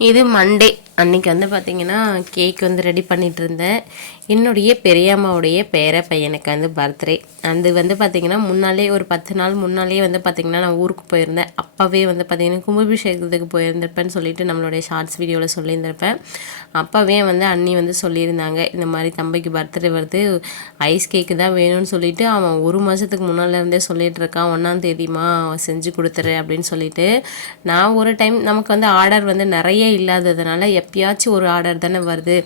இது மண்டே அன்றைக்கி வந்து பார்த்திங்கன்னா கேக் வந்து ரெடி பண்ணிகிட்டு இருந்தேன். என்னுடைய பெரியம்மாவுடைய பேர பையனுக்கு வந்து பர்த்டே. அது வந்து பார்த்திங்கன்னா முன்னாலே ஒரு 10 நாள் முன்னாலே வந்து பார்த்திங்கன்னா நான் ஊருக்கு போயிருந்தேன். அப்போவே வந்து பார்த்திங்கன்னா கும்பாபிஷேகத்துக்கு போயிருந்திருப்பேன்னு சொல்லிட்டு நம்மளுடைய ஷார்ட்ஸ் வீடியோவில் சொல்லியிருந்திருப்பேன். அப்போவே வந்து அண்ணி வந்து சொல்லியிருந்தாங்க, இந்த மாதிரி தம்பிக்கு பர்த்டே வருது, ஐஸ் கேக்கு தான் வேணும்னு சொல்லிட்டு அவன் 1 மாதத்துக்கு முன்னாலேருந்தே சொல்லிகிட்டு இருக்கான், 1ஆம் தேதிமா செஞ்சு கொடுத்துரு அப்படின்னு சொல்லிட்டு. நான் ஒரு டைம் நமக்கு வந்து ஆர்டர் வந்து நிறைய இல்லாததுனால எப்பயாச்சும் ஒரு ஆர்டர் தானே வருது,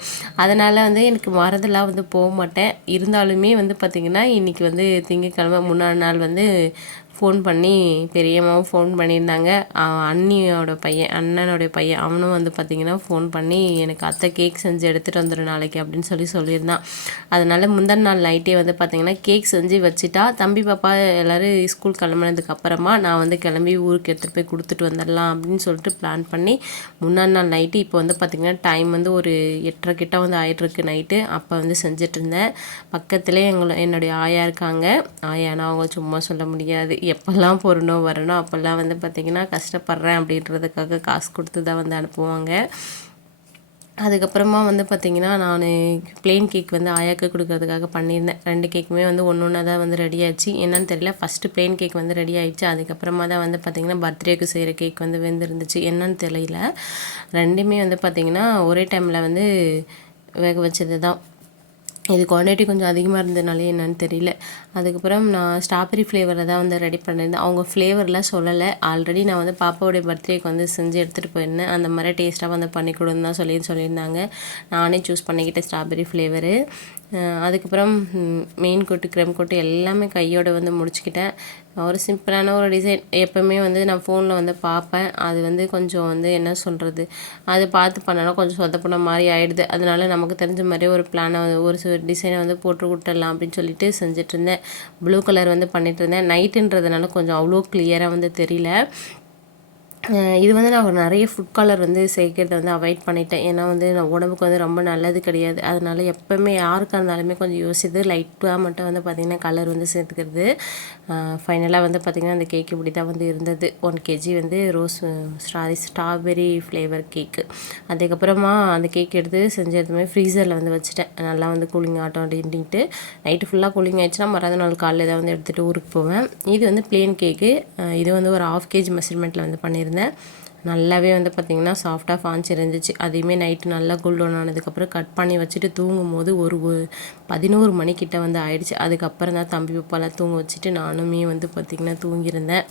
அதனால் வந்து எனக்கு மறந்துலாம் வந்து போக மாட்டேன். இருந்தாலுமே வந்து பார்த்திங்கன்னா இன்றைக்கி வந்து திங்கட்கிழமை முன்னாடி நாள் வந்து ஃபோன் பண்ணி பெரியம்மாவும் ஃபோன் பண்ணியிருந்தாங்க. அண்ணியோட பையன் அண்ணனோடைய பையன் அவனும் வந்து பார்த்திங்கன்னா ஃபோன் பண்ணி எனக்கு அத்தை கேக் செஞ்சு எடுத்துகிட்டு வந்துடும் நாளைக்கு அப்படின்னு சொல்லியிருந்தான். அதனால் முந்தின நாள் நைட்டே வந்து பார்த்திங்கன்னா கேக் செஞ்சு வச்சுட்டா தம்பி பாப்பா எல்லோரும் ஸ்கூல் கிளம்புனதுக்கு அப்புறமா நான் வந்து கிளம்பி ஊருக்கு எடுத்துகிட்டு போய் கொடுத்துட்டு வந்துடலாம் அப்படின்னு சொல்லிட்டு பிளான் பண்ணி முன்னாடி நாள் நைட்டு இப்போ வந்து பார்த்திங்கன்னா டைம் வந்து ஒரு 8:30 கிட்ட வந்து ஆகிட்டுருக்கு நைட்டு. அப்போ வந்து செஞ்சுட்டு இருந்தேன். பக்கத்துலேயே என்னுடைய ஆயா இருக்காங்க. ஆயானா அவங்க சும்மா சொல்ல முடியாது, எப்போல்லாம் போகிறனோ வரனோ அப்போல்லாம் வந்து பார்த்திங்கன்னா கஷ்டப்படுறேன் அப்படின்றதுக்காக காசு கொடுத்து தான் வந்து அனுப்புவாங்க. அதுக்கப்புறமா வந்து பார்த்திங்கன்னா நான் ப்ளெயின் கேக் வந்து ஆயாக்கு கொடுக்கறதுக்காக பண்ணியிருந்தேன். 2 கேக்குமே வந்து ஒன்று தான் வந்து ரெடி ஆச்சு. என்னன்னு தெரியல, ஃபஸ்ட்டு ப்ளெயின் கேக் வந்து ரெடி ஆகிடுச்சு. அதுக்கப்புறமா தான் வந்து பார்த்திங்கன்னா பர்த்டேக்கு செய்கிற கேக் வந்து வெந்திருந்துச்சு. என்னன்னு தெரியல, 2மே வந்து பார்த்திங்கன்னா ஒரே டைமில் வந்து வேக வச்சது தான். இது குவான்டிட்டி கொஞ்சம் அதிகமாக இருந்ததுனாலே என்னன்னு தெரியல. அதுக்கப்புறம் நான் ஸ்ட்ராபெரி ஃப்ளேவரில் தான் வந்து ரெடி பண்ணியிருந்தேன். அவங்க ஃப்ளேவர்லாம் சொல்லலை. ஆல்ரெடி நான் வந்து பாப்பாவுடைய பர்த்டேக்கு வந்து செஞ்சு எடுத்துகிட்டு போயிருந்தேன். அந்த மாதிரி டேஸ்ட்டாக வந்து பண்ணி கொடுன்னு தான் சொல்லியிருந்தாங்க. நானே சூஸ் பண்ணிக்கிட்டேன் ஸ்ட்ராபெரி ஃப்ளேவரு. அதுக்கப்புறம் மெயின் கோட்டு க்ரெம் கோட்டு எல்லாமே கையோடு வந்து முடிச்சுக்கிட்டேன். ஒரு சிம்பிளான ஒரு டிசைன் எப்போவுமே வந்து நான் ஃபோனில் வந்து பார்ப்பேன். அது வந்து கொஞ்சம் வந்து என்ன சொல்கிறது, அது பார்த்து பண்ணனா கொஞ்சம் சொதப்பின மாதிரி ஆகிடுது. அதனால நமக்கு தெரிஞ்ச மாதிரி ஒரு பிளானை ஒரு டிசைனை வந்து போட்டு விட்டுடலாம் அப்படின்னு சொல்லிட்டு செஞ்சிட்ருந்தேன். ப்ளூ கலர் வந்து பண்ணிகிட்ருந்தேன். நைட்டுன்றதுனால கொஞ்சம் அவ்வளோ கிளியராக வந்து தெரியல. இது வந்து நான் நிறைய ஃபுட் கலர் வந்து சேர்க்கிறத வந்து அவாய்ட் பண்ணிட்டேன். ஏன்னா வந்து நான் உடம்புக்கு வந்து ரொம்ப நல்லது கிடையாது. அதனால எப்போவுமே யாருக்காக இருந்தாலுமே கொஞ்சம் யோசித்து லைட்டாக மட்டும் வந்து பார்த்திங்கன்னா கலர் வந்து சேர்த்துக்கிறது. ஃபைனலாக வந்து பார்த்திங்கன்னா அந்த கேக் இப்படி தான் வந்து இருந்தது. 1 kg வந்து ஸ்ட்ராபெரி ஃப்ளேவர் கேக்கு. அதுக்கப்புறமா அந்த கேக் எடுத்து செஞ்சதுமே ஃப்ரீசரில் வந்து வச்சுட்டேன். நல்லா வந்து கூலிங் ஆட்டம் அப்படின்ட்டு. நைட்டு ஃபுல்லாக கூலிங் ஆகிடுச்சுன்னா மறுநாள் நாள் காலையில் தான் வந்து எடுத்துகிட்டு ஊருக்கு போவேன். இது வந்து ப்ளெயின் கேக்கு. இது வந்து ஒரு 1/2 kg மெஷர்மெண்ட்டில் வந்து பண்ணியிருந்தேன். நல்லாவே வந்து பார்த்திங்கன்னா சாஃப்டாக ஃபான்ச் இருந்துச்சு. அதையுமே நைட்டு நல்லா கூல் டவுன் ஆனதுக்கப்புறம் கட் பண்ணி வச்சுட்டு தூங்கும் போது ஒரு 11 மணிக்கிட்ட வந்து ஆயிடுச்சு. அதுக்கப்புறம் தான் தம்பி பாப்பாலாம் தூங்க வச்சுட்டு நானுமே வந்து பார்த்திங்கன்னா தூங்கியிருந்தேன்.